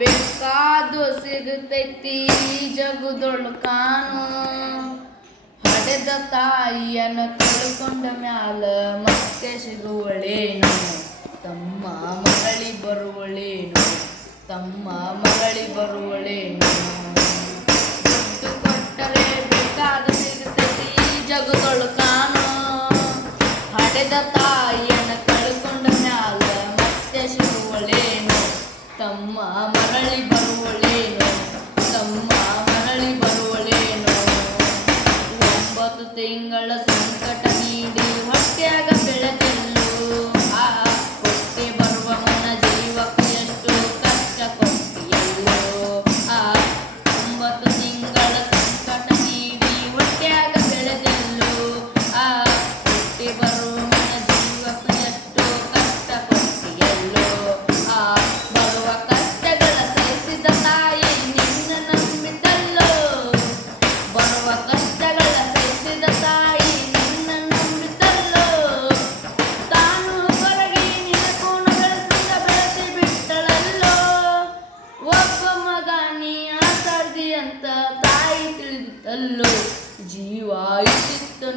ಬೇಕಾದು ಸಿಗುತ್ತೈತಿ ಜಗದೊಳು ಕಾನು ಹಡೆದ ತಾಯಿಯನ್ನು ತಿಳ್ಕೊಂಡ ಮ್ಯಾಲ ಮತ್ತೆ ಸಿಗುವಳೇನು? ತಮ್ಮ ಮಗಳಿ ಬರುವಳೇನು? ತಮ್ಮ ಮಗಳಿ ಬರುವಳೇನು? ಕೊಟ್ಟರೆ ಬೇಕಾದ ಸಿಗುತ್ತೈತಿ ಜಗದೊಳು ಕಾನು ಹಡೆದ ತಾಯಿ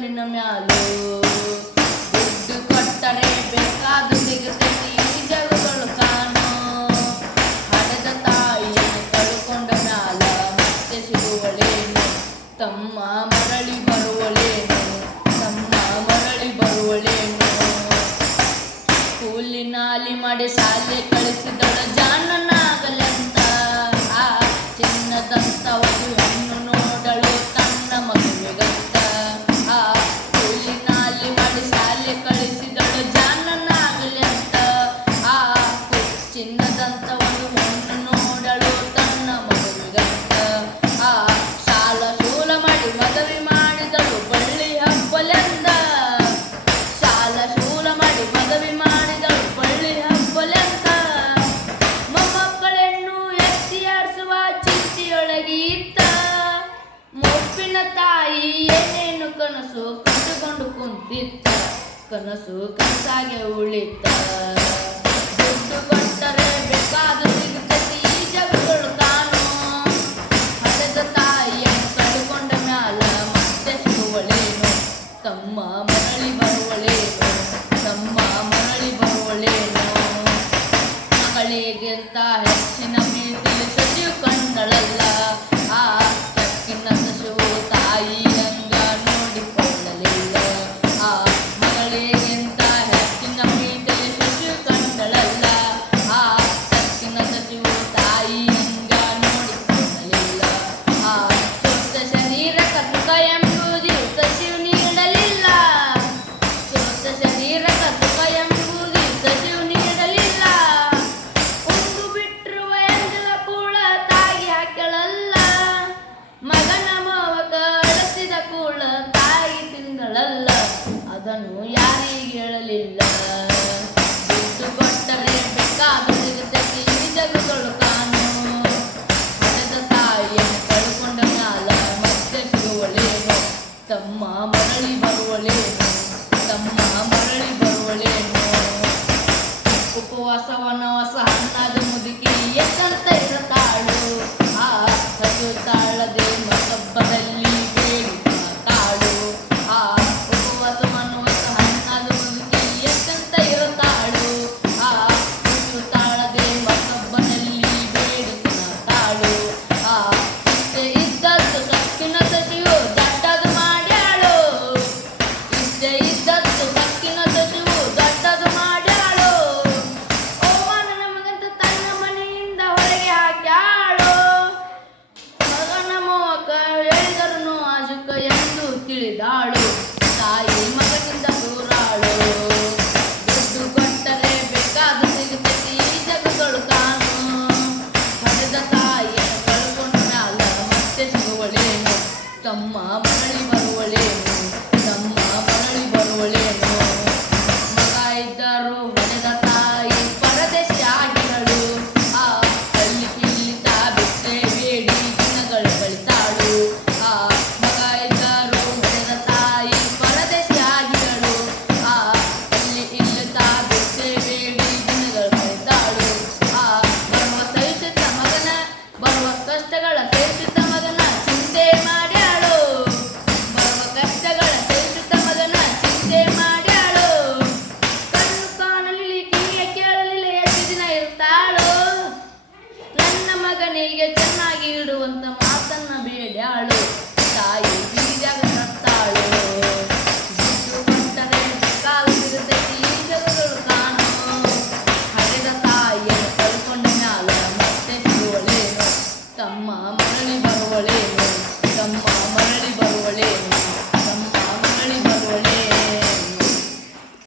ನಿನ್ನ ಮ್ಯಾಲು. ದುಡ್ಡು ಕೊಟ್ಟರೆ ಬೇಕಾದು ಸಿಗುತ್ತೆ ಜಗಗಳು ಕಾಣೋ ಹಣದ ತಾಯಿಯನ್ನು ಕಳ್ಕೊಂಡ ಮ್ಯಾಲ ಮತ್ತೆ ಸಿಗುವಳೇನು? ತಮ್ಮ ಮರಳಿ ಬರುವಳೇನು? ತಮ್ಮ ಮರಳಿ ಬರುವಳೇನು? ಕೂಲಿನಾಲಿ ಮಾಡಿ ಶಾಲೆ ಕಳಿಸಿದಳ ಕಲಿತ ಮೊಪ್ಪಿನ ತಾಯಿ ಏನೇನು ಕನಸು ಕಟ್ಟಿಕೊಂಡು ಕುಂತಿತ್ತ ಕನಸು ಕನಸಾಗೆ ಉಳಿತ. Aí ಅದನ್ನು ಯಾರಿಗೆ ಹೇಳಲಿಲ್ಲ. ದುಡ್ಡು ಕೊಟ್ಟರೆ ಬೇಕಾದರೂ ಸಿಗುತ್ತೆ ಕಿವಿ ತೆಗೆದುಕೊಳ್ಳು ಮನೆದ ತಾಯಿಯನ್ನು ಕಳ್ಕೊಂಡ ಕಾಲ ಮತ್ತೆ ತಮ್ಮ ಮರಳಿ ಬರುವಳೇನು. ತಮ್ಮ ಮರಳಿ ಬರುವಳೇನು. ಉಪವಾಸವನವಾಸ ಹಣ್ಣಾದ ಮುದುಕಿ ಎತ್ತಡ್ತಾ ಇರುತ್ತಾಳು. ಆ ಹಸು ತಾಳದೆ ಮತ್ತೊಬ್ಬದಲ್ಲಿ 是的二六